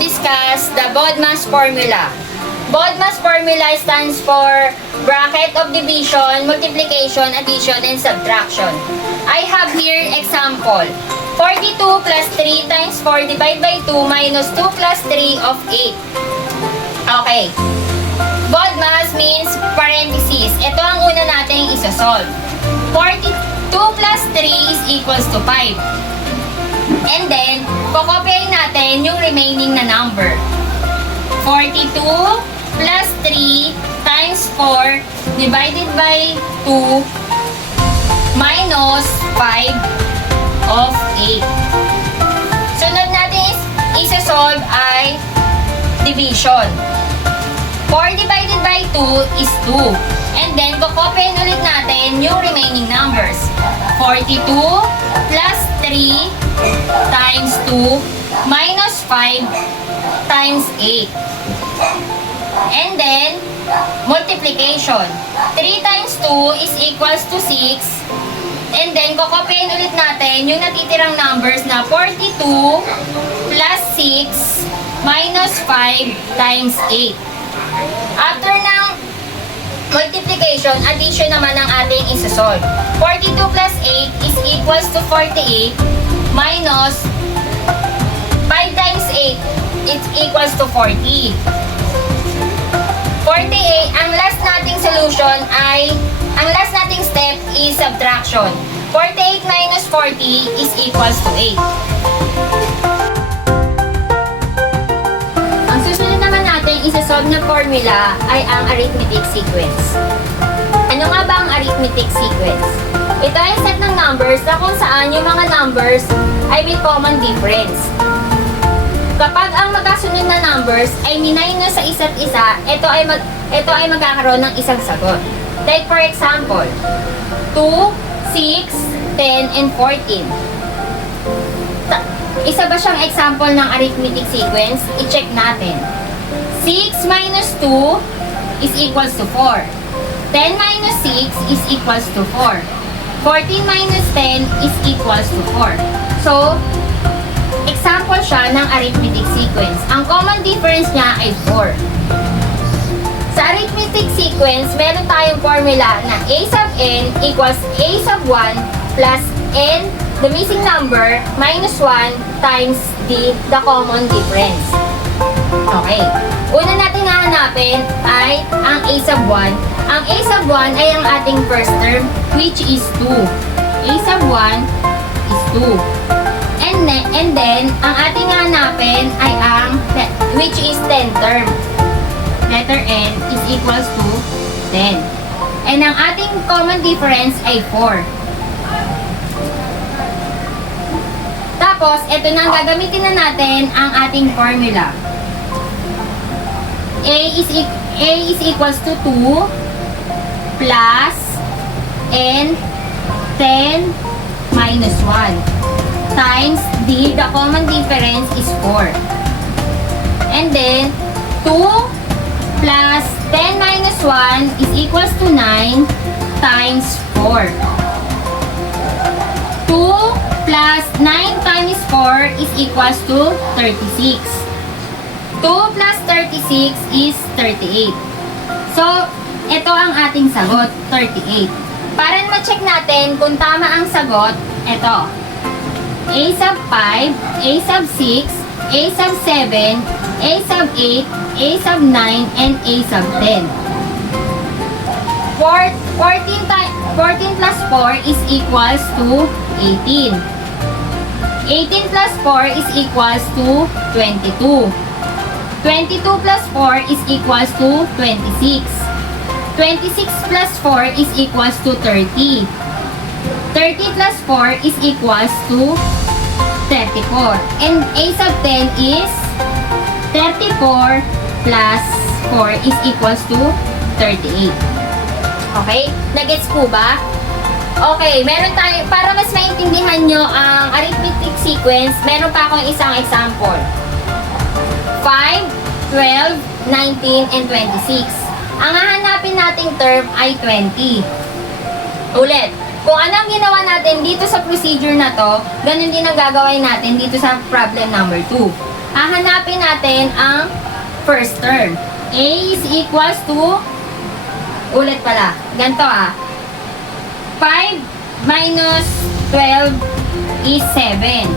discuss the BODMAS formula. BODMAS formula stands for bracket of division, multiplication, addition, and subtraction. I have here example. 42 plus 3 times 4 divided by 2 minus 2 plus 3 of 8. Okay. BODMAS means parentheses. Ito ang una nating isa-solve. 42 plus 3 is equals to 5. And then, kukopyahin natin yung remaining na number. 42 plus 3 times 4 divided by 2 minus 5 of 8. Sunod natin is isa-solve ay division. 4 divided by 2 is 2. And then, kukopyahin ulit natin yung remaining numbers. 42 plus 3 times 2 minus 5 times 8. And then, multiplication. 3 times 2 is equals to 6. And then, kukopyahin ulit natin yung natitirang numbers na 42 plus 6 minus 5 times 8. After ng multiplication, addition naman ang ating isa-solve. 42 plus 8 is equals to 48 minus 5 times 8 is equals to 40. 48, ang last nating solution ay, ang last nating step is subtraction. 48 minus 40 is equals to 8. Ang susunod naman natin isa-solve na formula ay ang arithmetic sequence. Ano nga ba ang arithmetic sequence? Ito ay set ng numbers na kung saan yung mga numbers ay may common difference. Kapag ang magkasunod na numbers ay minus sa isa't isa, ito ay magkakaroon ng isang sagot. Like for example, 2, 6, 10, and 14. Isa ba siyang example ng arithmetic sequence? I-check natin. 6 minus 2 is equals to 4. 10 minus 6 is equals to 4. 14 minus 10 is equals to 4. So, example siya ng arithmetic sequence. Ang common difference niya ay 4. Sa arithmetic sequence, meron tayong formula na a sub n equals a sub 1 plus n, the missing number, minus 1 times the common difference. Okay. Una natin hahanapin ay ang a sub 1. Ang a sub 1 ay ang ating first term, which is 2. A sub 1 is 2. And then, ang ating hahanapin ay ang, which is 10 term. Letter n is equals to 10. And ang ating common difference ay 4. Tapos, ito na, gagamitin na natin ang ating formula. A is equals to 2 plus n 10 minus 1 times the common difference is 4. And then, 2 plus 10 minus 1 is equals to 9 times 4. 2 plus 9 times 4 is equals to 36. 2 plus 36 is 38. So, ito ang ating sagot, 38. Para ma-check natin kung tama ang sagot, ito. A sub 5, A sub 6, A sub 7, A sub 8, A sub 9, and A sub 10. 14 plus 4 is equals to 18. 18 plus 4 is equals to 22. 22 plus 4 is equals to 26. 26 plus 4 is equals to 30. 30 plus 4 is equals to 34. And A sub 10 is 34 plus 4 is equals to 38. Okay? Nagets po ba? Okay, meron tayo, para mas maintindihan nyo ang arithmetic sequence, meron pa akong isang example. 5, 12, 19, and 26. Ang hahanapin nating term ay 20. Ulit, kung anong ginawa natin dito sa procedure na to, ganun din ang gagawin natin dito sa problem number 2. hahanapin natin ang first term. A is equals to, ulit pala, ganito 5 minus 12 is 7.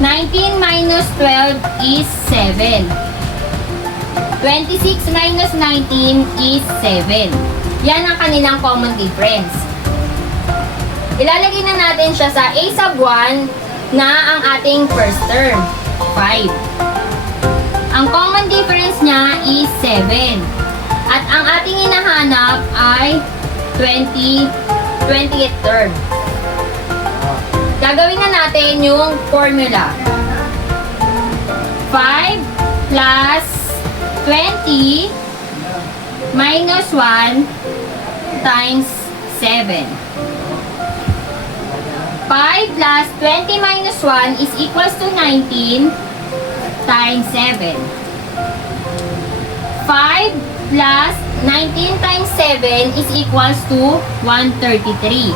19 minus 12 is 7. 26 minus 19 is 7. Yan ang kanilang common difference. Ilalagay na natin siya sa A sub 1 na ang ating first term, 5. Ang common difference niya is 7. At ang ating hinahanap ay 20th term. Gagawin na natin yung formula. 5 plus 20 minus 1 times 7. 5 plus 20 minus 1 is equals to 19 times 7. 5 plus 19 times 7 is equals to 133.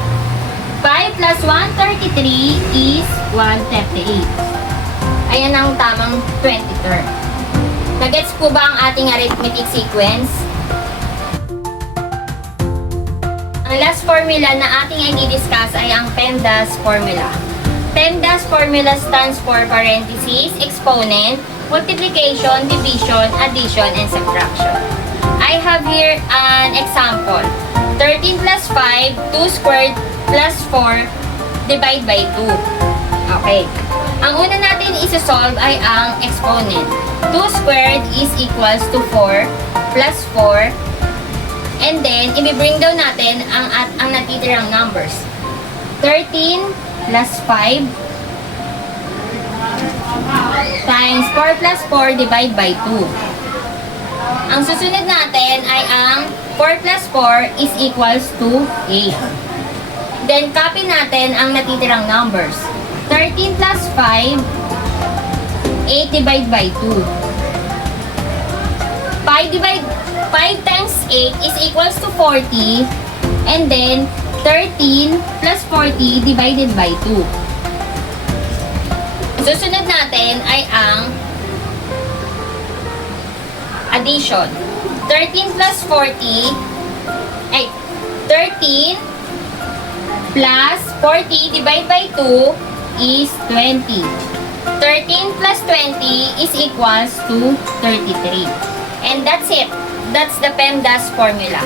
5 plus 133 is 138. Ayan ang tamang 20 term. Nagets po ba ang ating arithmetic sequence? Ang last formula na ating i-discuss ay ang PEMDAS formula. PEMDAS formula stands for parentheses, exponent, multiplication, division, addition, and subtraction. I have here an example. 13 plus 5, 2 squared plus 4, divide by 2. Okay. Ang una natin isi-solve ay ang exponent. 2 squared is equals to 4 plus 4. And then, i-bring down natin ang natitirang numbers. 13 plus 5 times 4 plus 4 divide by 2. Ang susunod natin ay ang 4 plus 4 is equals to 8. Then, copy natin ang natitirang numbers. 13 plus 5, 8 divide by 2. 5 times 8 is equals to 40. And then, 13 plus 40 divided by 2. Susunod natin ay ang addition. 13 plus 40 ay 13 plus 40 divided by 2 is 20. 13 plus 20 is equals to 33. And that's it. That's the PEMDAS formula.